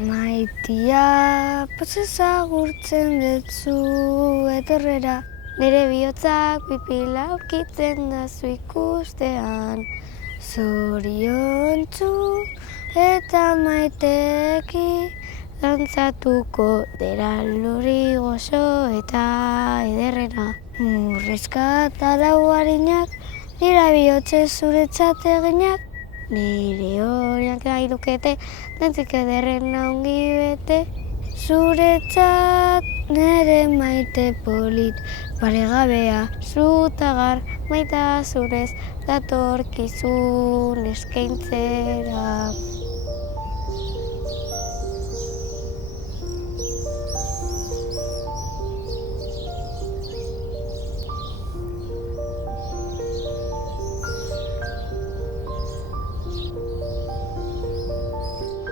Maitia, pozesa gurtzen detzu etorrera, nire bihotzak pipila ukitzen da zu ikustean. Zoriontsu eta maiteki dantzatuko dera luri gozo eta ederrena. Murrizka eta lauarinak, nire bihotze zuretzat eginak, nire horiak nahi lukete, dantzik ederrena ongi bete. Zuretzat nire maite polit, paregabea, zutagar maitasunez, datorkizun eskaintzera.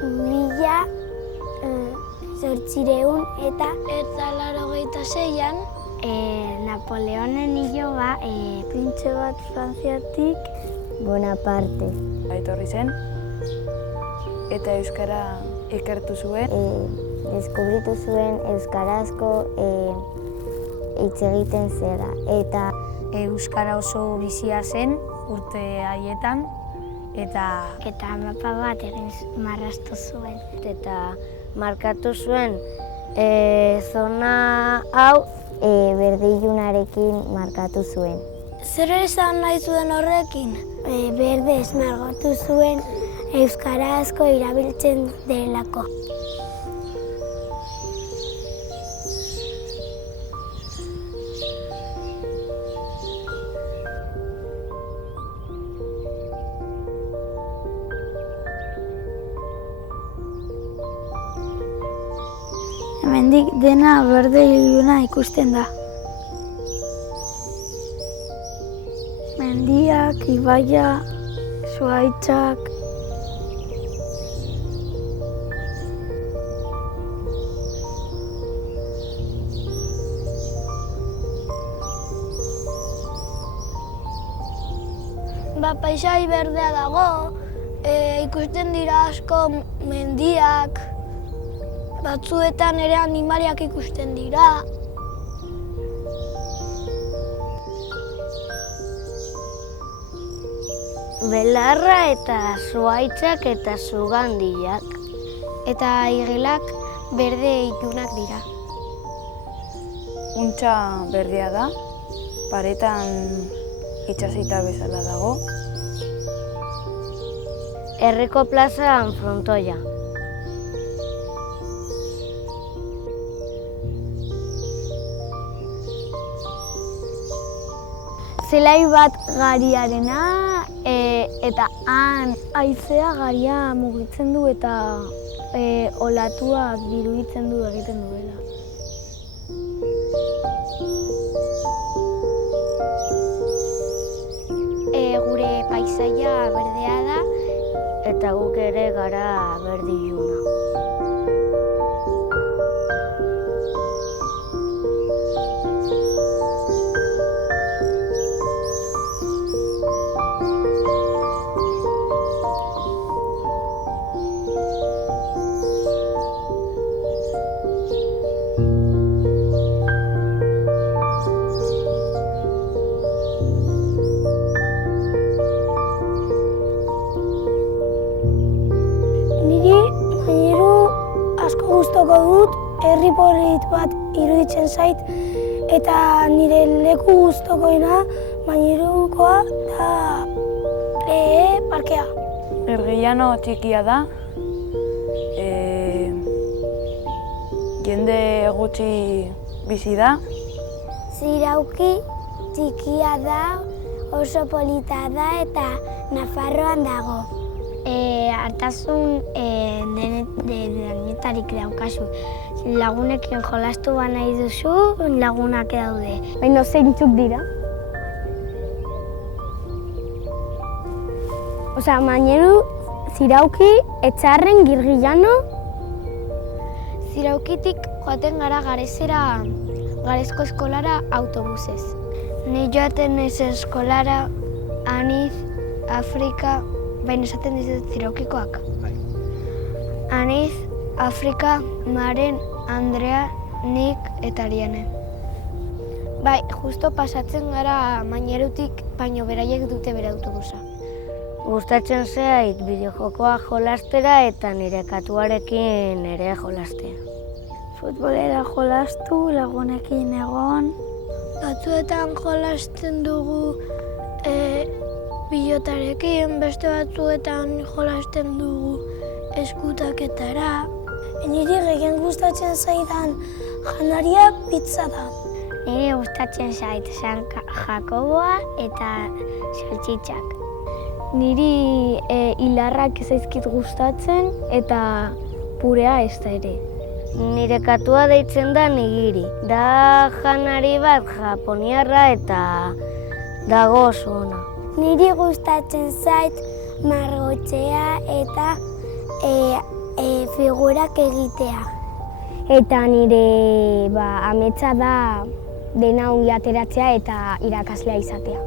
Mila zortzireun eta 86an Napoleonen iloba printze bat Frantziatik Bonaparte. Etorri zen eta euskara ikertu zuen. Deskubritu zuen euskarazko hitz egiten zela eta Euskara oso bizia zen urte haietan eta mapa bat egin marraztu zuen. Eta markatu zuen zona hau berde-ilunarekin markatu zuen. Zer esan nahi zuen horrekin? Berdez margotu zuen euskarazko erabiltzen delako. Hemendik dena berde iluna ikusten da. Mendiak, ibaia, zuhaitzak. Paisai berdea dago, ikusten dira asko mendiak. Batzuetan ere animaliak ikusten dira. Belarra eta zuhaitzak eta sugandiak. Eta igelak berde ilunak dira. Untxa berdea da, paretan itxasita bezala dago. Herriko plazan frontoia. Zelai bat gariarena eta han haizea garia mugitzen du eta olatuak diruditzen du egiten duela. Gure paisaia berdea da eta guk ere gara berde iluna. Gustoko dut, herri polit bat iruditzen zait, eta nire leku gustokoena Mairukoa da parkea. Ergellano txikia da, jende gutxi bizi da. Zirauki txikia da, oso polita da eta Nafarroan dago. Hartasun denetarik daukazu. Lagunekin jolastu nahi duzu, lagunak daude. Baina zeintzuk dira? Mairu, Zirauki, Etxarren, Girgillano. Ziraukitik joaten gara Garezko eskolara autobusez. Ni joaten naiz eskolara Aniz, Afrika, baina esaten dizut Ziraukikoak. Aniz, Afrika, Maren, Andrea, nik eta Ariane. Bai, justo pasatzen gara mainerutik, baino beraiek dute bere autobusa. Gustatzen zait bideojokoak jolastera eta nire katuarekin ere jolastea. Futbolera jolastu, lagunekin egon. Batzuetan jolasten dugu pilotarekin, beste batzuetan jolasten dugu eskutaketara. Niri gehien gustatzen zaidan janaria pizza da. Niri gustatzen zait San Jakoboa eta saltxitxak. Niri hilarrak zaizkit gustatzen eta purea ez da ere. Nire katua deitzen da nigiri. Da janari bat japoniarra eta dago oso ona. Niri gustatzen zait margotzea eta figurak egitea. Eta nire ametsa da dena ongi ateratzea eta irakaslea izatea.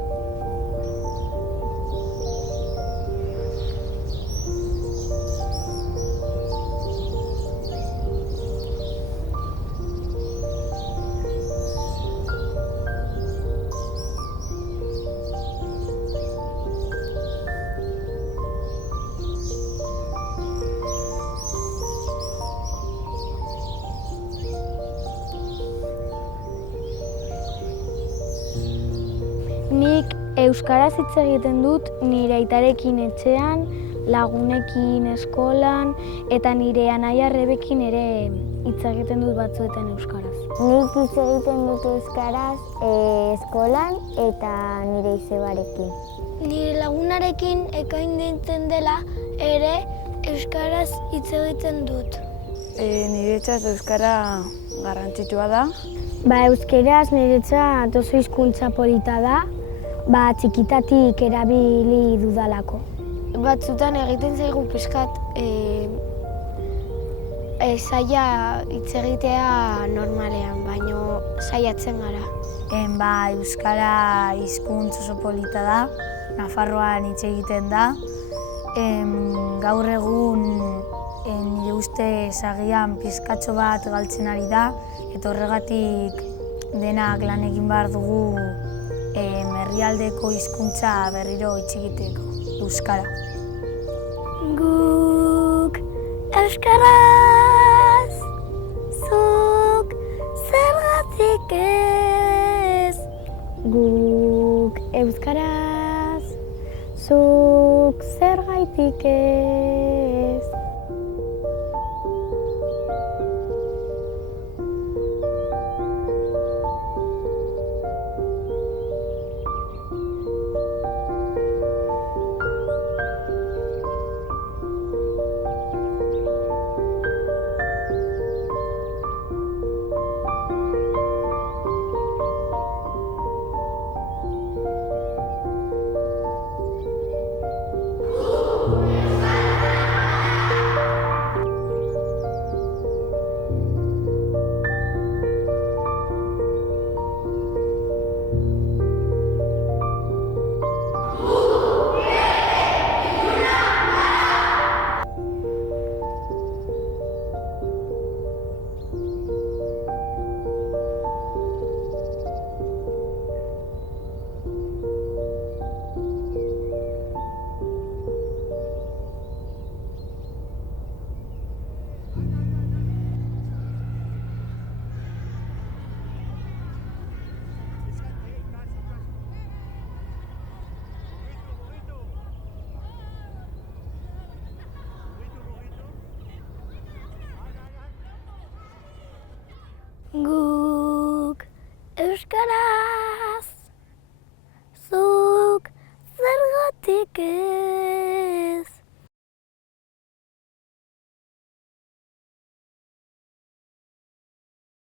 Nik euskaraz hitz egiten dut nire aitarekin etxean, lagunekin eskolan eta nire anaia Rebekin ere hitz egiten dut batzuetan euskaraz. Nik hitz egiten dut euskaraz eskolan eta nire izebarekin. Nire lagunarekin ekain deitzen dela ere euskaraz hitz egiten dut. Niretzat euskara garrantzitsua da. Euskeraz niretzat oso hizkuntza polita da, txikitatik erabili dudalako. Batzutan egiten zaigu pixkat zaila hitz egitea normalean, baino saiatzen gara. Euskara hizkuntza oso polita da, Nafarroan hitz egiten da. Gaur egun nire ustez agian pizkatxo bat galtzen ari da, eta horregatik denak lan egin behar dugu herrialdeko hizkuntza berriro hitz egiteko, euskara. Guk euskaraz, zuk zergatik ez. Guk euskaraz, zuk zergatik ez. Guk euskaraz, zuk zergatik ez.